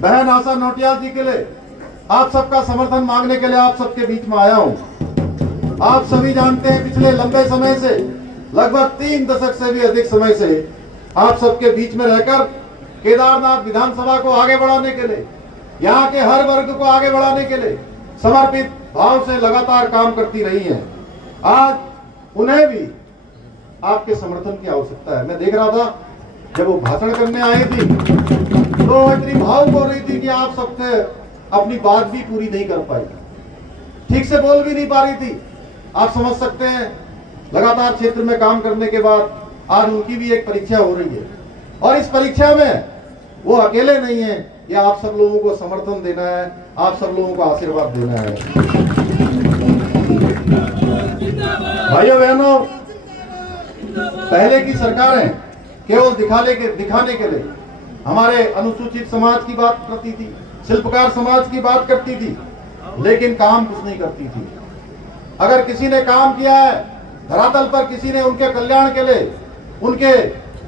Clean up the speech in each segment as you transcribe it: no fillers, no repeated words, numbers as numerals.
बहन आशा नौटियाल जी के लिए आप सबका समर्थन मांगने के लिए आप सबके बीच में आया हूं। आप सभी जानते हैं पिछले लंबे समय से, लगभग 3 दशक से भी अधिक समय से आप सबके बीच में रहकर केदारनाथ विधानसभा को आगे बढ़ाने के लिए, यहाँ के हर वर्ग को आगे बढ़ाने के लिए समर्पित भाव से लगातार काम करती रही हैं। आज उन्हें भी आपके समर्थन की आवश्यकता है। मैं देख रहा था जब वो भाषण करने आई थी तो इतनी भावुक हो रही थी कि आप सबसे अपनी बात भी पूरी नहीं कर पाई, ठीक से बोल भी नहीं पा रही थी। आप समझ सकते हैं लगातार क्षेत्र में काम करने के बाद आज उनकी भी एक परीक्षा हो रही है और इस परीक्षा में वो अकेले नहीं है। ये आप सब लोगों को समर्थन देना है, आप सब लोगों को आशीर्वाद देना है। भाइयों बहनों, पहले की सरकारें केवल दिखाने के लिए हमारे अनुसूचित समाज की बात करती थी, शिल्पकार समाज की बात करती थी, लेकिन काम कुछ नहीं करती थी। अगर किसी ने काम किया है धरातल पर, किसी ने उनके कल्याण के लिए, उनके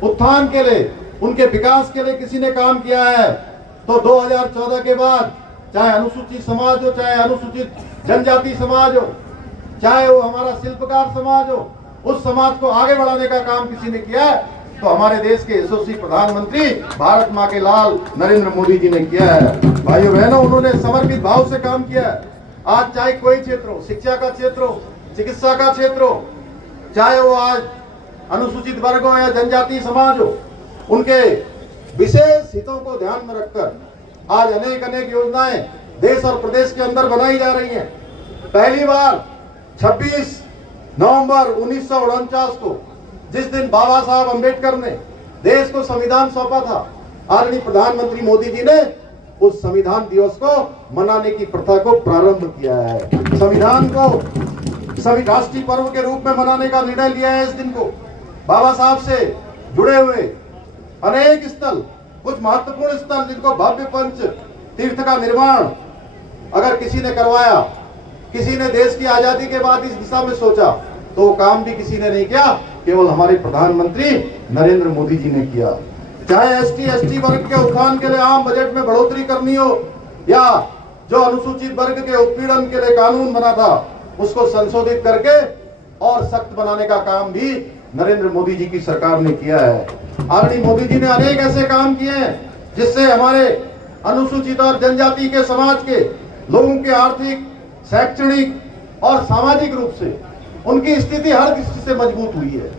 उत्थान के लिए, उनके विकास के लिए किसी ने काम किया है तो 2014 के बाद चाहे अनुसूचित समाज हो, चाहे अनुसूचित जनजाति समाज हो, चाहे वो हमारा शिल्पकार समाज हो, उस समाज को आगे बढ़ाने का काम किसी ने किया है तो हमारे देश के यशस्वी प्रधानमंत्री भारत माँ के लाल नरेंद्र मोदी जी ने किया है। भाइयों बहनों, उन्होंने समर्पित भाव से काम किया है। आज चाहे कोई क्षेत्र हो, शिक्षा का क्षेत्र हो, चिकित्सा का क्षेत्र हो, चाहे वो आज अनुसूचित वर्ग हो या जनजातीय समाज हो, उनके विशेष हितों को ध्यान में रखकर आज अनेक योजनाएं देश और प्रदेश के अंदर बनाई जा रही हैं। पहली बार 26 नवंबर 1949 को, जिस दिन बाबा साहब अंबेडकर ने देश को संविधान सौंपा था, आदरणीय प्रधानमंत्री मोदी जी ने उस संविधान दिवस को मनाने की प्रथा को प्रारंभ किया है। संविधान को सभी राष्ट्रीय पर्व के रूप में मनाने का निर्णय लिया है। इस दिन को बाबा साहब से जुड़े हुए अनेक स्थल, कुछ महत्वपूर्ण स्थल जिनको भव्य पंच तीर्थ का निर्माण अगर किसी ने करवाया, किसी ने देश की आजादी के बाद इस दिशा में सोचा तो वो काम भी किसी ने नहीं किया, केवल हमारे प्रधानमंत्री नरेंद्र मोदी जी ने किया। चाहे एसटी वर्ग के उत्थान के लिए आम बजट में बढ़ोतरी करनी हो या जो अनुसूचित वर्ग के उत्पीड़न के लिए कानून बना था उसको संशोधित करके और सख्त बनाने का काम भी नरेंद्र मोदी जी की सरकार ने किया है। आदरणीय मोदी जी ने अनेक ऐसे काम किए हैं जिससे हमारे अनुसूचित और जनजाति के समाज के लोगों के आर्थिक, शैक्षणिक और सामाजिक रूप से उनकी स्थिति हर दृष्टि से मजबूत हुई है।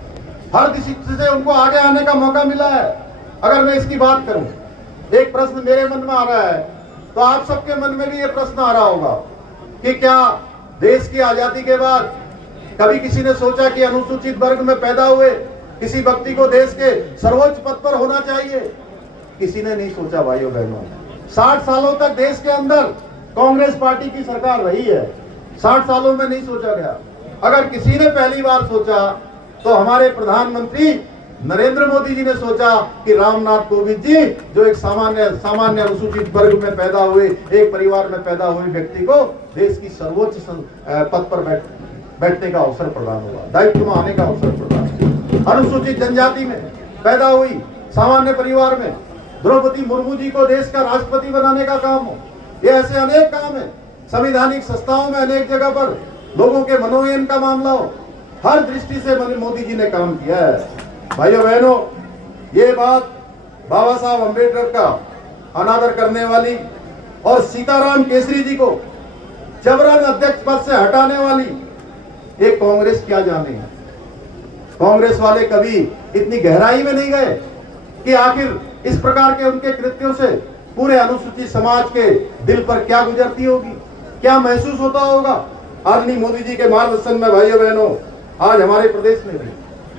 हर दृष्टि से उनको आगे आने का मौका मिला है। अगर मैं इसकी बात करूं, एक प्रश्न मेरे मन में आ रहा है तो आप सबके मन में भी ये प्रश्न आ रहा होगा कि क्या देश की आजादी के बाद कभी किसी ने सोचा कि अनुसूचित वर्ग में पैदा हुए किसी व्यक्ति को देश के सर्वोच्च पद पर होना चाहिए? किसी ने नहीं सोचा। भाइयों बहनों, 60 सालों तक देश के अंदर कांग्रेस पार्टी की सरकार रही है, 60 सालों में नहीं सोचा गया। अगर किसी ने पहली बार सोचा तो हमारे प्रधानमंत्री नरेंद्र मोदी जी ने सोचा कि रामनाथ कोविंद जी, जो एक सामान्य अनुसूचित वर्ग में पैदा हुए, एक परिवार में पैदा हुए व्यक्ति को देश की सर्वोच्च पद पर बैठने का अवसर प्रदान हुआ, दायित्व में आने का अवसर प्रदान हुआ। अनुसूचित जनजाति में पैदा हुई सामान्य परिवार में द्रौपदी मुर्मू जी को देश का राष्ट्रपति बनाने का काम हो। ये ऐसे अनेक काम है। संवैधानिक संस्थाओं में अनेक जगह पर लोगों के मनोनयन का मामला हो, हर दृष्टि से मोदी जी ने काम किया है। भाइयों बहनों, ये बात बाबा साहब अंबेडकर का अनादर करने वाली और सीताराम केसरी जी को जबरन अध्यक्ष पद से हटाने वाली एक कांग्रेस क्या जाने है। कांग्रेस वाले कभी इतनी गहराई में नहीं गए कि आखिर इस प्रकार के उनके कृत्यों से पूरे अनुसूचित समाज के दिल पर क्या गुजरती होगी, क्या महसूस होता होगा। आदरणीय मोदी जी के मार्गदर्शन में भाइयों बहनों, आज हमारे प्रदेश में भी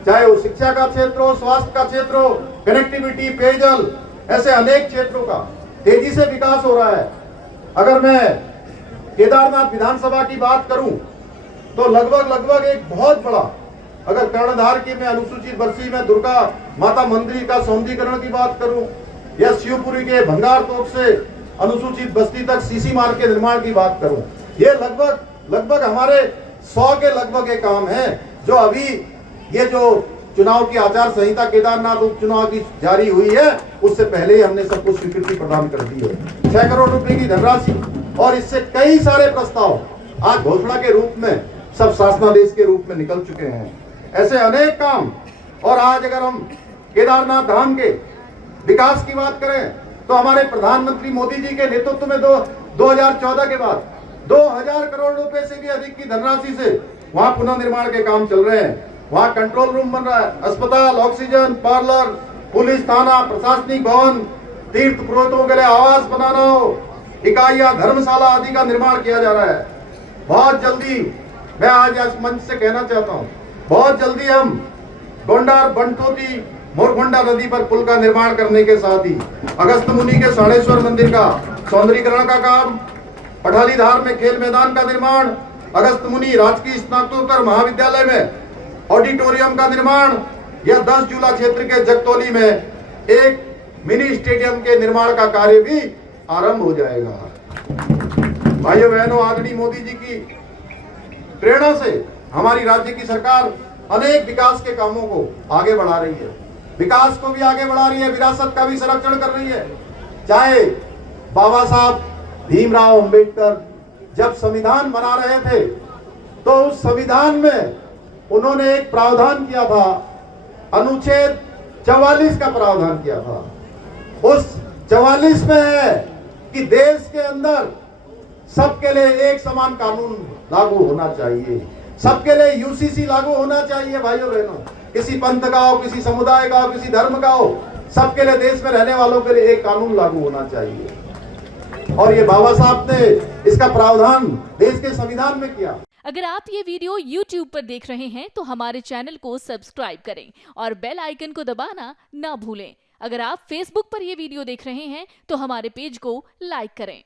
चाहे वो शिक्षा का क्षेत्र हो, स्वास्थ्य का क्षेत्र हो, कनेक्टिविटी, पेयजल, ऐसे अनेक क्षेत्रों का तेजी से विकास हो रहा है। अगर मैं केदारनाथ विधानसभा की बात करूं तो लगभग एक बहुत बड़ा, अगर कर्णधार की मैं अनुसूचित बस्ती में दुर्गा माता मंदिर का सौंदर्यीकरण की बात करूं या शिवपुरी के भंगार तोप से अनुसूचित बस्ती तक सीसी मार्ग के निर्माण की बात करूं, ये लगभग हमारे 100 के लगभग ये काम है जो अभी ये जो चुनाव की आचार संहिता केदारनाथ उपचुनाव की जारी हुई है, उससे पहले ही हमने सबको स्वीकृति प्रदान कर दी है। 6 करोड़ रुपए की धनराशि और इससे कई सारे प्रस्ताव आज घोषणा के रूप में सब शासनादेश के रूप में निकल चुके हैं। ऐसे अनेक काम। और आज अगर हम केदारनाथ धाम के विकास की बात करें तो हमारे प्रधानमंत्री मोदी जी के नेतृत्व में 2014 के बाद 2000 करोड़ रुपए से भी अधिक की धनराशि से वहां पुनर्निर्माण के काम चल रहे हैं। वहां कंट्रोल रूम बन रहा है, अस्पताल, ऑक्सीजन पार्लर, पुलिस थाना, प्रशासनिक भवन, तीर्थ पुरोहितों के लिए आवास बनाना हो, इकाइयां, धर्मशाला आदि का निर्माण किया जा रहा है। बहुत जल्दी मैं आज इस मंच से कहना चाहता हूं, बहुत जल्दी हम गोंडा बनटोती मोरगोंडा नदी पर पुल का निर्माण करने के साथ ही अगस्त मुनि के साणेश्वर मंदिर का सौंदर्यीकरण का काम, पठालीधार में खेल मैदान का निर्माण, अगस्त मुनि राजकीय स्नातकोत्तर महाविद्यालय में ऑडिटोरियम का निर्माण, या 10 जुला क्षेत्र के जगतौली में एक मिनी स्टेडियम के निर्माण का कार्य भी आरंभ हो जाएगा। भाइयों बहनों, आदरणीय मोदी जी की प्रेरणा से हमारी राज्य की सरकार अनेक विकास के कामों को आगे बढ़ा रही है, विकास को भी आगे बढ़ा रही है, विरासत का भी संरक्षण कर रही है। चाहे बाबा साहब भीमराव अंबेडकर जब संविधान बना रहे थे तो उस संविधान में उन्होंने एक प्रावधान किया था, अनुच्छेद 44 का प्रावधान किया था। उस 44 में है कि देश के अंदर सबके लिए एक समान कानून लागू होना चाहिए, सबके लिए यूसीसी लागू होना चाहिए। भाइयों बहनों, किसी पंथ का हो, किसी समुदाय का हो, किसी धर्म का हो, सबके लिए, देश में रहने वालों के लिए एक कानून लागू होना चाहिए। और ये बाबा साहब ने इसका प्रावधान देश के संविधान में किया। अगर आप ये वीडियो YouTube पर देख रहे हैं तो हमारे चैनल को सब्सक्राइब करें और बेल आइकन को दबाना ना भूलें। अगर आप Facebook पर ये वीडियो देख रहे हैं तो हमारे पेज को लाइक करें।